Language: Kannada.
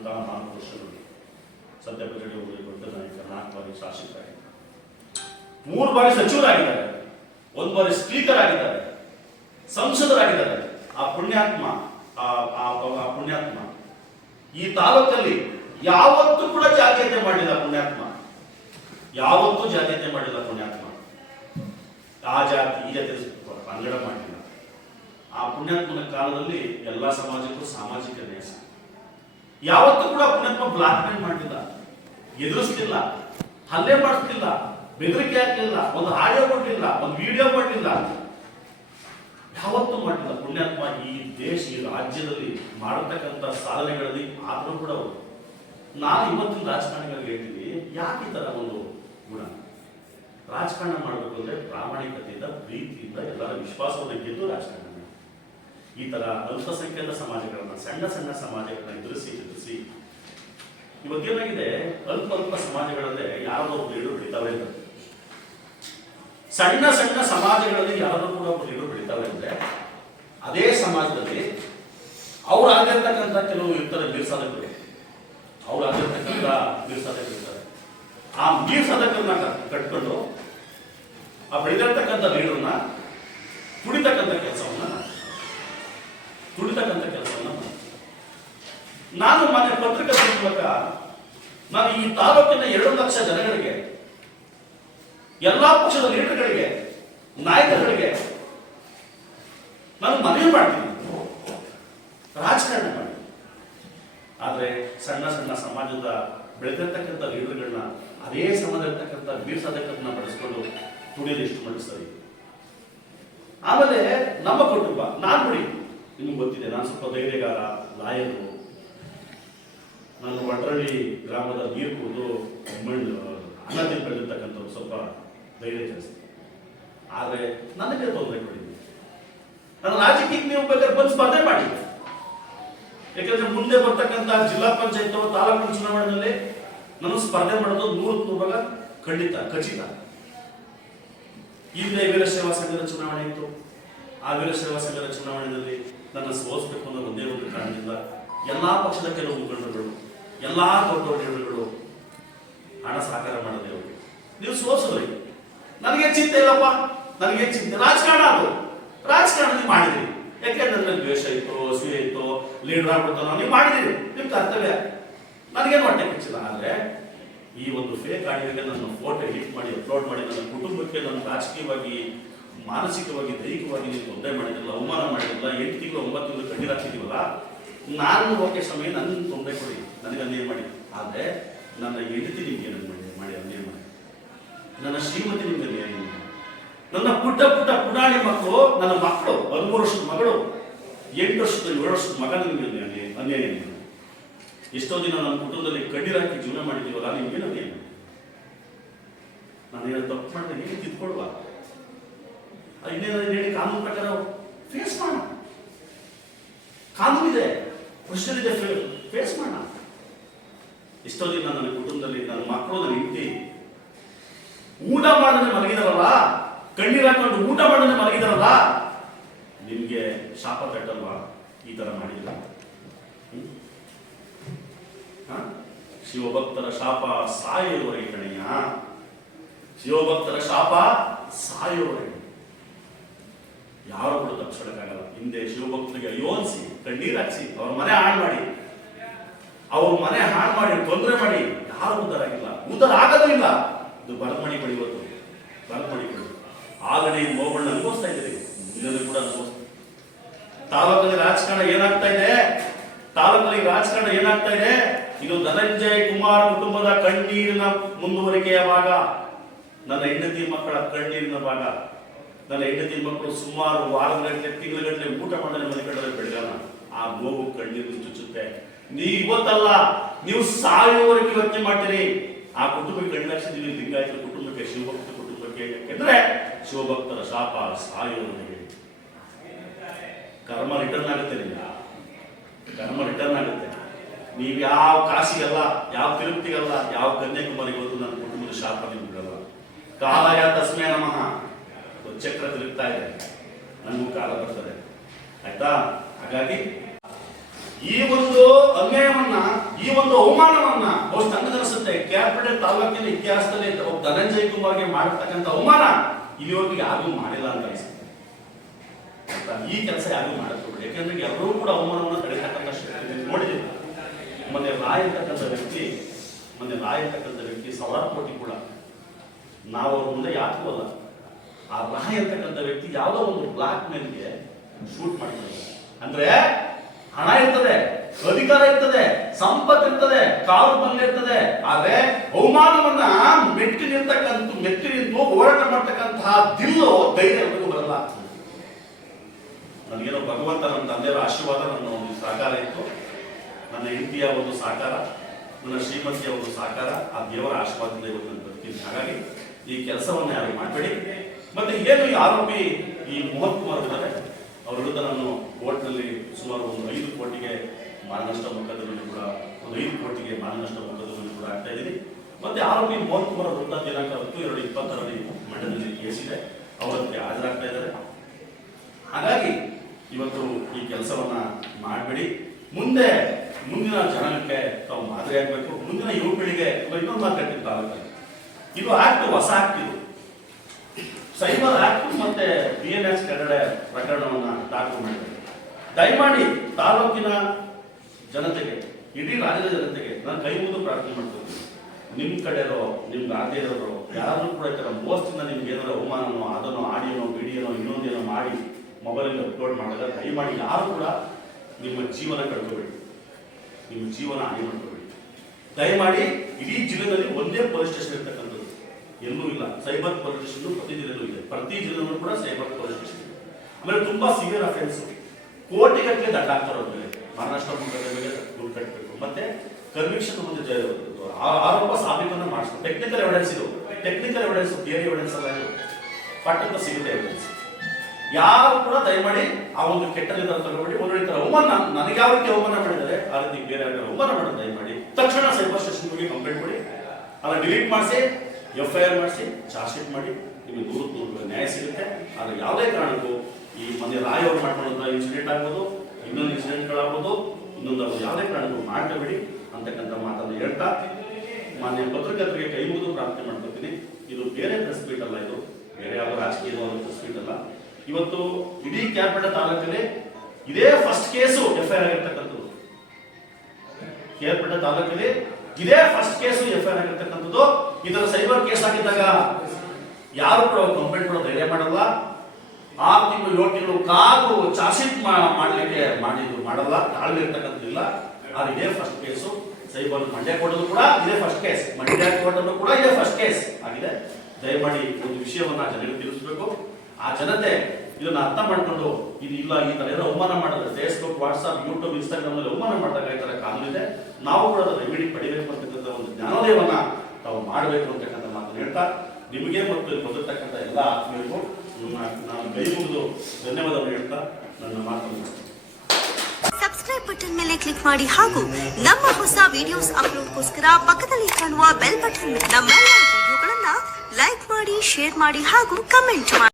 ಅಂತಹ 4 ವರ್ಷಗಳು ಸದ್ಯ ಬಿಜೆಡಿ ಒಬ್ಬರು ದೊಡ್ಡ ನಾಯಕ, 4 ಬಾರಿ ಶಾಸಕರಾಗಿದ್ದಾರೆ, 3 ಬಾರಿ ಸಚಿವರಾಗಿದ್ದಾರೆ, 1 ಬಾರಿ ಸ್ಪೀಕರ್ ಆಗಿದ್ದಾರೆ, ಸಂಸದರಾಗಿದ್ದಾರೆ. ಆ ಪುಣ್ಯಾತ್ಮ ಈ ತಾಲೂಕಲ್ಲಿ ಯಾವತ್ತೂ ಕೂಡ ಜಾತೀಯತೆ ಮಾಡಿಲ್ಲ ಪುಣ್ಯಾತ್ಮ, ಯಾವತ್ತೂ ಜಾತೀಯತೆ ಮಾಡಿಲ್ಲ ಪುಣ್ಯಾತ್ಮ. ಆ ಜಾತಿ ಈ ಜಾತಿ ಪಂಗಡ ಮಾಡಿಲ್ಲ. ಆ ಪುಣ್ಯಾತ್ಮನ ಕಾಲದಲ್ಲಿ ಎಲ್ಲಾ ಸಮಾಜಕ್ಕೂ ಸಾಮಾಜಿಕ ನ್ಯಾಯ. ಯಾವತ್ತೂ ಕೂಡ ಪುಣ್ಯಾತ್ಮ ಬ್ಲಾಕ್ ಮೇಲ್ ಮಾಡಲಿಲ್ಲ, ಎದುರಿಸ್ತಿಲ್ಲ, ಹಲ್ಲೆ ಮಾಡಿಸ್ತಿಲ್ಲ, ಬೆದರಿಕೆ ಹಾಕಲಿಲ್ಲ, ಒಂದು ಆಡಿಯೋ ಕೊಡ್ಲಿಲ್ಲ, ಒಂದು ವಿಡಿಯೋ ಮಾಡಲಿಲ್ಲ, ಯಾವತ್ತೂ ಮಾಡಲಿಲ್ಲ. ಪುಣ್ಯಾತ್ಮ ಈ ದೇಶ ಈ ರಾಜ್ಯದಲ್ಲಿ ಮಾಡತಕ್ಕಂಥ ಸಾಧನೆಗಳಲ್ಲಿ ಆದರೂ ಕೂಡ ಅವರು. ನಾನು ಇವತ್ತಿನ ರಾಜಕಾರಣಿಗಳಿಗೆ ಹೇಳ್ತೀನಿ, ಯಾಕೆ ಈ ತರ ಒಂದು ಗುಣ? ರಾಜಕಾರಣ ಮಾಡಬೇಕು ಅಂದ್ರೆ ಪ್ರಾಮಾಣಿಕತೆಯಿಂದ, ಪ್ರೀತಿಯಿಂದ, ಎಲ್ಲರ ವಿಶ್ವಾಸವನ್ನು ಗೆದ್ದು ರಾಜಕಾರಣ. ಈ ತರ ಅಲ್ಪಸಂಖ್ಯಾತ ಸಮಾಜಗಳನ್ನ, ಸಣ್ಣ ಸಣ್ಣ ಸಮಾಜಗಳನ್ನ ಎದುರಿಸಿ ಇವತ್ತೇನಾಗಿದೆ, ಅಲ್ಪ ಸಮಾಜಗಳಲ್ಲೇ ಯಾರೋ ಒಬ್ಬರು ಲೀಡರ್ ಬೆಳಿತಾವೆ ಇದ್ದಾರೆ. ಸಣ್ಣ ಸಣ್ಣ ಸಮಾಜಗಳಲ್ಲಿ ಯಾರೋ ಕೂಡ ಒಬ್ಬರು ಲೀಡರ್ ಬೆಳಿತಾವೆ ಅಂದ್ರೆ ಅದೇ ಸಮಾಜದಲ್ಲಿ ಅವ್ರು ಆಗಿರ್ತಕ್ಕಂಥ ಕೆಲವು ಇರ್ತಾರೆ ಮೀರ್ಸಾಧಕರು, ಅವ್ರು ಆಗಿರ್ತಕ್ಕಂಥ ಮೀರ್ಸಾಧಕರು ಇರ್ತಾರೆ. ಆ ಮೀರ್ಸಾಧಕರನ್ನ ಕಟ್ಕೊಂಡು ಆ ಬೆಳೆದಿರ್ತಕ್ಕಂಥ ಲೀಡರ್ನ ತುಳಿತಕ್ಕಂಥ ಕೆಲಸವನ್ನ ನಾನು ಮೊನ್ನೆ ಪತ್ರಿಕಾ ಮೂಲಕ ನಾನು ಈ ತಾಲೂಕಿನ 2 ಲಕ್ಷ ಜನಗಳಿಗೆ, ಎಲ್ಲಾ ಪಕ್ಷದ ಲೀಡರ್ಗಳಿಗೆ, ನಾಯಕರುಗಳಿಗೆ ನಾನು ಮನವಿ ಮಾಡ್ತೀನಿ, ರಾಜಕಾರಣ ಮಾಡಿ. ಆದ್ರೆ ಸಣ್ಣ ಸಣ್ಣ ಸಮಾಜದ ಬೆಳೆದಿರ್ತಕ್ಕಂಥ ಲೀಡರ್ಗಳನ್ನ ಅದೇ ಸಮಾಜದಲ್ಲಿರ್ತಕ್ಕಂಥ ಮೀರ್ಸಾಧಕರನ್ನ ಬಳಸ್ಕೊಂಡು ತುಳಿಯೋದು ಎಷ್ಟು ಮಟ್ಟಿಗೆ ಸರಿ. ಆಮೇಲೆ ನಮ್ಮ ಕುಟುಂಬ, ನಾನು ಬಿಡಿ ನಿಮ್ಗೆ ಗೊತ್ತಿದೆ, ನಾನು ಸ್ವಲ್ಪ ಧೈರ್ಯಗಾರ, ಲಾಯರು. ನಾನು ವಡ್ರಳ್ಳಿ ಗ್ರಾಮದ ನೀರು ಕುಡಿದು ಅನ್ನ ತಿಂದು ಬೆಳೆದಿರ್ತಕ್ಕಂಥವ್ರು, ಸ್ವಲ್ಪ ಧೈರ್ಯ ಜಾಸ್ತಿ. ಆದರೆ ನನಗೆ ತೊಂದರೆ ಕೊಟ್ಟಿದ್ದೀನಿ. ನಾನು ರಾಜಕೀಯಕ್ಕೆ ನೀವು ಬೇಕಾದ್ರೆ ಬಂದು ಸ್ಪರ್ಧೆ ಮಾಡಿ, ಯಾಕಂದ್ರೆ ಮುಂದೆ ಬರ್ತಕ್ಕಂಥ ಜಿಲ್ಲಾ ಪಂಚಾಯತ್ ತಾಲೂಕು ಚುನಾವಣೆಯಲ್ಲಿ ನಾನು ಸ್ಪರ್ಧೆ ಮಾಡೋದು 100 ಭಾಗ ಖಚಿತ. ಹಿಂದೆ ವೀರಶೈವ ಸಂಘದ ಚುನಾವಣೆ ಇತ್ತು. ಆ ವೀರಶೈವ ಸಂಘದ ಚುನಾವಣೆಯಲ್ಲಿ ನನ್ನ ಸೋಲಿಸಬೇಕು ಅನ್ನೋ ಒಂದೇ ಒಂದು ಕಾರಣದಿಂದ ಎಲ್ಲಾ ಪಕ್ಷದ ಕೆಲವು ಮುಖಂಡರುಗಳು, ಎಲ್ಲಾ ದೊಡ್ಡ ಲೀಡರ್ಗಳು ಹಣ ಸಹಕಾರ ಮಾಡದೆ ಅವ್ರಿಗೆ ನೀವು ಸೋಲಿಸಿದ್ರಿ. ನನಗೆ ಚಿಂತೆ ಇಲ್ಲಪ್ಪ, ನನಗೆ ಚಿಂತೆ. ರಾಜಕಾರಣ ಅದು, ರಾಜಕಾರಣ ನೀವು ಮಾಡಿದ್ರಿ. ಯಾಕೆ ನನ್ನ ದ್ವೇಷ ಇತ್ತು, ಅಸೂಯೆ ಇತ್ತು, ಲೀಡರ್ ಆಗ್ಬಿಡ್ತಾನೋ, ನೀವು ಮಾಡಿದಿರಿ, ನಿಮ್ ಕರ್ತವ್ಯ. ನನಗೇನು ಹೊಟ್ಟೆ ಕಿಚ್ಚಿಲ್ಲ. ಆದ್ರೆ ಈ ಒಂದು ಫೇಕ್ ಆಡಿಯೋಗೆ ನನ್ನ ಫೋಟೋ ಎಡಿಟ್ ಮಾಡಿ ಅಪ್ಲೋಡ್ ಮಾಡಿ ನನ್ನ ಕುಟುಂಬಕ್ಕೆ ನನ್ನ ರಾಜಕೀಯವಾಗಿ, ಮಾನಸಿಕವಾಗಿ, ದೈಹಿಕವಾಗಿ ನೀವು ತೊಂದರೆ ಮಾಡಿದ್ರಲ್ಲ, ಅವಮಾನ ಮಾಡಿದ್ರಲ್ಲ, 8 ತಿಂಗಳು 9 ತಿಂಗಳು ಕಣ್ಣೀರು ಹಾಕಿದೀವಲ್ಲ, ನಾನು ಓಕೆ ಸಮಯ ನನ್ನ ತೊಂದರೆ ಕೊಡಿ, ನನಗೆ ಅನ್ಯಾಯ ಮಾಡಿ. ಆದ್ರೆ ನನ್ನ ಹೆಂಡತಿ ನಿಮ್ಗೆ ಏನು ಮಾಡಿ ಅನ್ಯಾಯ ಮಾಡಿ, ನನ್ನ ಶ್ರೀಮತಿ ನಿಮ್ಗೆ ಅನ್ಯಾಯ ಮಾಡಿ, ನನ್ನ ಪುಟ್ಟ ಪುಟಾಣಿ ಮಕ್ಕಳು, ನನ್ನ ಮಕ್ಕಳು 13 ವರ್ಷದ ಮಗಳು, 8 ವರ್ಷದ 7 ವರ್ಷದ ಮಗ ನಿಮ್ಗೆ ಅನ್ಯಾಯ ಮಾಡಿ. ಎಷ್ಟೋ ದಿನ ನನ್ನ ಕುಟುಂಬದಲ್ಲಿ ಕಣ್ಣೀರು ಹಾಕಿ ಜೀವನ ಮಾಡಿದೀವಲ್ಲ, ನಿಮ್ಗೇನು ಅನ್ಯಾಯ ಮಾಡಿ. ನಾನೇನು ತಪ್ಪು ಮಾಡಿದ್ರೆ ನೀವು ತಿದ್ಕೊಳ್ವಾ? ಇನ್ನೇನಾದ್ರು ಹೇಳಿ ಕಾನೂನು ಪ್ರಕಾರ ಫೇಸ್ ಮಾಡೋಣ. ಕಾನೂನಿದೆ, ಪ್ರಶ್ನೆ ಇದೆ, ಫೇಸ್ ಮಾಡೋಣ. ಎಷ್ಟೋ ದಿನ ನನ್ನ ಕುಟುಂಬದಲ್ಲಿ ನನ್ನ ಮಕ್ಕಳು, ನನ್ನ ಹೆಂಡತಿ ಊಟ ಮಾಡದೆ ಮಲಗಿದಾರಲ್ಲ, ಕಣ್ಣೀರು ಹಾಕೊಂಡು ಊಟ ಮಾಡದೆ ಮಲಗಿದಾರಲ್ಲ, ನಿಮ್ಗೆ ಶಾಪ ತಟ್ಟಲ್ವಾ ಈ ತರ ಮಾಡಿಲ್ಲ? ಶಿವಭಕ್ತರ ಶಾಪ ಸಾಯುವವರೆಗೆ ಕಣಯ್ಯ, ಶಿವಭಕ್ತರ ಶಾಪ ಸಾಯುವವರೆಗೆ. ಯಾರು ಕೂಡ ತಪ್ಪಿಸೋಕ್ಕಾಗಲ್ಲ. ಹಿಂದೆ ಶಿವಭಕ್ತರಿಗೆ ಅಯೋನ್ಸಿ, ಕಣ್ಣೀರು ಹಾಕ್ಸಿ, ಅವ್ರ ಮನೆ ಹಾಳು ಮಾಡಿ, ತೊಂದರೆ ಮಾಡಿ ಯಾರು ಉದ್ಧಾರ ಆಗಿಲ್ಲ, ಉದ್ಧಾರ ಆಗೋದೂ ಇಲ್ಲ. ಇದು ಬರಮಣಿ ಬಳಿ, ಇವತ್ತು ಬರಮಣಿ ಬಳಿ ಆಲ್ರೆಡಿ ನೋವುಗಳನ್ನ ಅನುಭವಿಸ್ತಾ ಇದ್ದೀರಿ, ಇನ್ನೊಂದು ಕೂಡ ಅನುಭವಿಸ್ತಾ. ತಾಲೂಕಲ್ಲಿ ರಾಜಕಾರಣ ಏನಾಗ್ತಾ ಇದೆ? ಇದು ಧನಂಜಯ ಕುಮಾರ್ ಕುಟುಂಬದ ಕಣ್ಣೀರಿನ ಮುಂದುವರಿಕೆಯ ಭಾಗ, ನನ್ನ ಹೆಂಡತಿ ಮಕ್ಕಳ ಕಣ್ಣೀರಿನ ಭಾಗ. ನನ್ನ ಹೆಂಡತಿ ಮಕ್ಕಳು ಸುಮಾರು ವಾರಗಟ್ಟಲೆ, ತಿಂಗಳಗಟ್ಟಲೆ ಊಟ ಮಾಡಲು ಮನೆಕಂಡರೆ ಬೆಳಗಾನ ಆ ನೋವು ಕಣ್ಣೀರು ಚುಚ್ಚುತ್ತೆ. ನೀವು ಇವತ್ತಲ್ಲ, ನೀವು ಸಾಯುವವರೆಗೆ ಯೋಚನೆ ಮಾಡ್ತೀರಿ. ಆ ಕುಟುಂಬಕ್ಕೆ ಕಣ್ಣಾಕ್ಷಿದೀವಿ, ಲಿಂಗಾಯತರ ಕುಟುಂಬಕ್ಕೆ, ಶಿವಭಕ್ತ ಕುಟುಂಬಕ್ಕೆ. ಯಾಕೆಂದ್ರೆ ಶಿವಭಕ್ತರ ಶಾಪ ಸಾಯುವವರೆಗೆ. ಕರ್ಮ ರಿಟರ್ನ್ ಆಗುತ್ತೆ, ನೀವು ಯಾವ ಕಾಶಿಗಲ್ಲ, ಯಾವ ತಿರುಪತಿಗಲ್ಲ, ಯಾವ ಕನ್ಯಾಕುಮಾರಿಗೆ ಹೋದ್ರು ನನ್ನ ಕುಟುಂಬದ ಶಾಪ ನೀವು ಬಿಡಲ್ಲ. ಕಾಲಯ ತಸ್ಮೇ ನಮಃ. ಚಕ್ರ ತಿರುಗ್ತಾ ಇದೆ, ನನಗೂ ಕಾಲ ಬರ್ತದೆ, ಆಯ್ತಾ? ಹಾಗಾಗಿ ಈ ಒಂದು ಅನ್ಯಾಯವನ್ನ, ಈ ತಾಲೂಕಿನ ಇತಿಹಾಸದಲ್ಲಿ ಧನಂಜಯ ಕುಮಾರ್ಗೆ ಮಾಡತಕ್ಕಂಥ ಅವಮಾನ ಇಲ್ಲಿವರೆಗೂ ಯಾರಿಗೂ ಮಾಡಿಲ್ಲ ಅಂತ ಅನಿಸುತ್ತೆ. ಈ ಕೆಲಸ ಯಾರಿಗೂ ಮಾಡಕ್ಕೆ, ಯಾಕಂದ್ರೆ ಎಲ್ಲರೂ ಕೂಡ ಅವಮಾನವನ್ನು ತಡೆಯತಕ್ಕಂಥ ಶಕ್ತಿ ನೋಡಿದಿಲ್ಲ. ಮೊನ್ನೆ ರಾಯ್ ಅಂತಕ್ಕಂಥ ವ್ಯಕ್ತಿ ಸಾವಿರಾರು ಕೋಟಿ ಕೂಡ ನಾವು ಅವ್ರ ಮುಂದೆ ಯಾಕಲ್ಲ. ಆ ರಾಯ್ ಅಂತಕ್ಕಂಥ ವ್ಯಕ್ತಿ ಯಾವುದೋ ಒಂದು ಬ್ಲಾಕ್ ಮೇಲ್ಗೆ ಶೂಟ್ ಮಾಡ್ತಾರೆ. ಅಂದ್ರೆ ಹಣ ಇರ್ತದೆ, ಅಧಿಕಾರ ಇರ್ತದೆ, ಸಂಪತ್ತು ಇರ್ತದೆ, ಕಾರು ಬಂಗ್ಲೆ ಇರ್ತದೆ, ಆದ್ರೆ ಅವಮಾನವನ್ನ ಮೆಟ್ಟಿ ನಿಂತು ಹೋರಾಟ ಮಾಡ್ತಕ್ಕಂತಹ ದಿಲ್ಲು ಧೈರ್ಯ ಎಲ್ಲರಿಗೂ ಬರಲ್ಲ. ನನಗೇನೋ ಭಗವಂತ ನನ್ನ ತಂದೆಯವರ ಆಶೀರ್ವಾದ, ನನ್ನ ಒಂದು ಸಹಕಾರ ಇತ್ತು, ನನ್ನ ಹೆಂಡತಿಯ ಒಂದು ಸಹಕಾರ, ನನ್ನ ಶ್ರೀಮತಿಯ ಒಂದು ಸಹಕಾರ, ಆ ದೇವರ ಆಶೀರ್ವಾದದಿಂದ ಇವತ್ತು ನಾನು ಬದುಕಿದ್ದೀನಿ. ಹಾಗಾಗಿ ಈ ಕೆಲಸವನ್ನು ಯಾರು ಮಾಡಬೇಡಿ. ಮತ್ತೆ ಏನು ಈ ಆರೋಪಿ ಈ ಮೋಹನ್ ಕುಮಾರ್ ಇದ್ದಾರೆ, ಅವ್ರ ವಿರುದ್ಧ ನಾನು ಕೋರ್ಟ್ನಲ್ಲಿ ಸುಮಾರು ಒಂದು 5 ಕೋಟಿಗೆ ಮಾನನಷ್ಟ ಮೊಕದ್ದಮೆಯನ್ನು ಕೂಡ ಆಗ್ತಾ ಇದ್ದೀನಿ. ಮತ್ತೆ ಆರೋಪಿ ಮೋಹನ್ ಕುಮಾರ್ ವಿರುದ್ಧ ದಿನಾಂಕ 10/2/2020 ಮಂಡ್ಯದಲ್ಲಿ ಕೇಸಿದೆ, ಅವರಿಗೆ ಹಾಜರಾಗ್ತಾ ಇದ್ದಾರೆ. ಹಾಗಾಗಿ ಇವತ್ತು ಈ ಕೆಲಸವನ್ನ ಮಾಡಬೇಡಿ. ಮುಂದಿನ ಜನಾಂಗಕ್ಕೆ ತಾವು ಮಾದರಿ ಆಗಬೇಕು. ಮುಂದಿನ ಯುವ ಪೀಳಿಗೆ ಇನ್ನೊಂದು ಮಾತಾಡ್ತೀನಿ ತಾಲೂಕಲ್ಲಿ, ಇದು ಆಕ್ಟ್, ಹೊಸ ಆಕ್ಟ್, ಇದು ಸೈಬರ್ ಆಕ್ಟ್ ಮತ್ತೆ BNS ಕನ್ನಡ ಪ್ರಕರಣವನ್ನ ದಾಖಲು ಮಾಡಬೇಕು. ದಯಮಾಡಿ ತಾಲೂಕಿನ ಜನತೆಗೆ, ಇಡೀ ರಾಜ್ಯದ ಜನತೆಗೆ ನಾನು ಕೈ ಮುಗಿದು ಪ್ರಾರ್ಥನೆ ಮಾಡ್ತೀನಿ. ನಿಮ್ ಕಡೆಯರೋ ನಿಮ್ಗೆ ಆಗದೆ ಇರೋರು ಯಾರು ಕೂಡ ಈ ತರ ಮೋಸ್ಟಿಂದ ನಿಮ್ಗೆ ಏನಾದ್ರು ಅವಮಾನನೋ, ಅದನ್ನೋ, ಆಡಿಯೋನೋ, ವಿಡಿಯೋನೋ, ಇನ್ನೊಂದೇನೋ ಮಾಡಿ ಮೊಬೈಲಲ್ಲಿ ಅಪ್ಲೋಡ್ ಮಾಡಿದಾಗ ದಯಮಾಡಿ ಯಾರು ಕೂಡ ನಿಮ್ಮ ಜೀವನ ಕಳ್ಕೋಬೇಡಿ, ನಿಮ್ಮ ಜೀವನ ಹಾನಿ ಮಾಡ್ಕೋಬೇಡಿ. ದಯಮಾಡಿ ಇಡೀ ಜಿಲ್ಲೆಯಲ್ಲಿ ಒಂದೇ ಪೊಲೀಸ್ ಸ್ಟೇಷನ್ ಇರ್ತಕ್ಕಂಥದ್ದು ಎಲ್ಲೂ ಇಲ್ಲ. ಸೈಬರ್ ಪೊಲೀಸ್ ಸ್ಟೇಷನ್ ಪ್ರತಿ ಜಿಲ್ಲೆಯಲ್ಲೂ ಇದೆ, ಪ್ರತಿ ಜಿಲ್ಲೆಯಲ್ಲೂ ಕೂಡ ಸೈಬರ್ ಪೊಲೀಸ್ ಸ್ಟೇಷನ್ ಇದೆ. ಆಮೇಲೆ ತುಂಬಾ ಸಿವಿಯರ್ ಅಫೆನ್ಸ್, ಕೋಟಿಗಟ್ಟಲೆ ದಂಡ ಹಾಕ್ತಾರೋ ಮೇಲೆ ಮಹಾರಾಷ್ಟ್ರ ಮುಖಂಡರಿಗೆ ದುಡ್ಡು ಕಟ್ಟಬೇಕು. ಮತ್ತೆ ಕನ್ವಿಕ್ಷನ್ ಮುಂದೆ ಆರೋಪ ಸಾಬೀತನ್ನು ಮಾಡಿಸ್ಬೇಕು. ಟೆಕ್ನಿಕಲ್ ಎವಿಡೆನ್ಸ್, ಥಿಯರಿ ಎವಿಡೆನ್ಸ್ ಅಲ್ಲ, ಇದು ಪಟ್ಟಂತ ಸಿಗುತ್ತೆ ಎವಿಡೆನ್ಸ್. ಯಾರು ಕೂಡ ದಯಮಾಡಿ ಆ ಒಂದು ಕೆಟ್ಟ ನಿರ್ಧಾರ ತಗೋಬೇಡಿ. ಒಂದು ರೀತಿ ಅವಮಾನ, ನನಗೆ ಯಾವ ರೀತಿ ಅವಮಾನ ಮಾಡಿದ್ದಾರೆ ಆ ರೀತಿ ಬೇರೆ ಅವಮಾನ ಮಾಡೋದು ದಯಮಾಡಿ ತಕ್ಷಣ ಸೈಬರ್ ಸ್ಟೇಷನ್ ಹೋಗಿ ಕಂಪ್ಲೇಂಟ್ ಕೊಡಿ, ಅದನ್ನ ಡಿಲೀಟ್ ಮಾಡಿಸಿ, FIR ಮಾಡಿಸಿ, ಚಾರ್ಜ್ ಶೀಟ್ ಮಾಡಿ, ನಿಮಗೆ 100 ನ್ಯಾಯ ಸಿಗುತ್ತೆ. ಆದ್ರೆ ಯಾವುದೇ ಕಾರಣಕ್ಕೂ ಈ ಮೊನ್ನೆ ರಾಯ್ ಅವರು ಮಾಡ್ಕೊಳ್ಳೋಂಥ ಇನ್ಸಿಡೆಂಟ್ ಆಗ್ಬೋದು, ಇನ್ನೊಂದು ಇನ್ಸಿಡೆಂಟ್ಗಳಾಗ್ಬೋದು, ಇನ್ನೊಂದು ಯಾವುದೇ ಕಾರಣಕ್ಕೂ ಮಾಡಬೇಡಿ ಅಂತಕ್ಕಂಥ ಮಾತನ್ನು ಹೇಳ್ತಾ ಮಾನ್ಯ ಪತ್ರಕರ್ತರಿಗೆ ಕೈ ಮುಗಿದು ಪ್ರಾರ್ಥನೆ ಮಾಡ್ಕೊತೀನಿ. ಇದು ಬೇರೆ ಪ್ರೆಸ್ ಮೀಟ್ ಅಲ್ಲ, ಇದು ಬೇರೆ ಯಾವ ರಾಜಕೀಯದ ಪ್ರೆಸ್ ಮೀಟ್ ಅಲ್ಲ. ಇವತ್ತು ಇಡೀ ಕ್ಯಾಪಿಟ ತಾಲೂಕಲ್ಲಿ ಇದೇ ಫಸ್ಟ್ ಕೇಸು FIR ಆಗಿರ್ತಕ್ಕಂಥದ್ದು. ಕ್ಯಾಪಿಟ ತಾಲೂಕಲ್ಲಿ ಇದೇ ಫಸ್ಟ್ ಕೇಸು FIR ಆಗಿರ್ತಕ್ಕಂಥದ್ದು. ಇದರ ಸೈಬರ್ ಕೇಸ್ ಆಗಿದ್ದಾಗ ಯಾರು ಕೂಡ ಕಂಪ್ಲೇಂಟ್ ಕೊಡೋ ಧೈರ್ಯ ಮಾಡಲ್ಲ. 6 ತಿಂಗಳು 7 ತಿಂಗಳು ಕಾದು ಚಾರ್ಜ್ ಶೀಟ್ ಮಾಡಲಿಕ್ಕೆ ಮಾಡಲ್ಲ, ತಾಳ್ಮೆ ಇರ್ತಕ್ಕಂಥದ್ದಿಲ್ಲ. ಆದ್ರೆ ಇದೇ ಫಸ್ಟ್ ಕೇಸು. ಸೈಬರ್ ಮಂಡ್ಯ ಕೋರ್ಟಲ್ಲೂ ಕೂಡ ಇದೇ ಫಸ್ಟ್ ಕೇಸ್, ಮಂಡ್ಯ ಕೋರ್ಟಲ್ಲೂ ಕೂಡ ಇದೇ ಫಸ್ಟ್ ಕೇಸ್ ಆಗಿದೆ. ದಯಮಾಡಿ ಒಂದು ವಿಷಯವನ್ನ ಜನರಿಗೆ ತಿಳಿಸಬೇಕು. ಆ ಜನತೆ ಇದನ್ನ ಅರ್ಥ ಮಾಡ್ಕೊಂಡು ಇದು ಇಲ್ಲ, ಈ ತರ ಏನೋ ಅವಮಾನ ಮಾಡಿದ್ರೆ ಫೇಸ್ಬುಕ್, ವಾಟ್ಸ್ಆಪ್, ಯೂಟ್ಯೂಬ್, ಇನ್ಸ್ಟಾಗ್ರಾಮ್ ನಲ್ಲಿ ಅವಮಾನ ಮಾಡಿದಾಗ ಈ ತರ ಕಾನೂನಿದೆ, ನಾವು ಕೂಡ ಅದರ ರೆಮಿಡಿ ಪಡಿಬೇಕು ಅಂತಕ್ಕಂಥ ಒಂದು ಜ್ಞಾನೋದಯವನ್ನ ತಾವು ಮಾಡಬೇಕು ಅಂತಕ್ಕಂಥ ಮಾತನ್ನು ಹೇಳ್ತಾ ನಿಮಗೆ ಮತ್ತು ಬಂದಿರ್ತಕ್ಕಂಥ ಎಲ್ಲ ಆತ್ಮೀಯರಿಗೂ ನಾನು ಕೈ ಮುಗಿದು ಧನ್ಯವಾದವನ್ನು ಹೇಳ್ತಾ ನನ್ನ ಮಾತನ್ನು ಸಬ್ಸ್ಕ್ರೈಬ್ ಬಟನ್ ಮೇಲೆ ಕ್ಲಿಕ್ ಮಾಡಿ ಹಾಗೂ ನಮ್ಮ ಹೊಸ ವಿಡಿಯೋಸ್ ಅಪ್ಲೋಡ್ಗೋಸ್ಕರ ಪಕ್ಕದಲ್ಲಿ ಕಾಣುವ ಬೆಲ್ ಬಟನ್ ನಮ್ಮೆಲ್ಲ ವಿಡಿಯೋಗಳನ್ನ ಲೈಕ್ ಮಾಡಿ, ಶೇರ್ ಮಾಡಿ ಹಾಗೂ ಕಮೆಂಟ್ ಮಾಡಿ.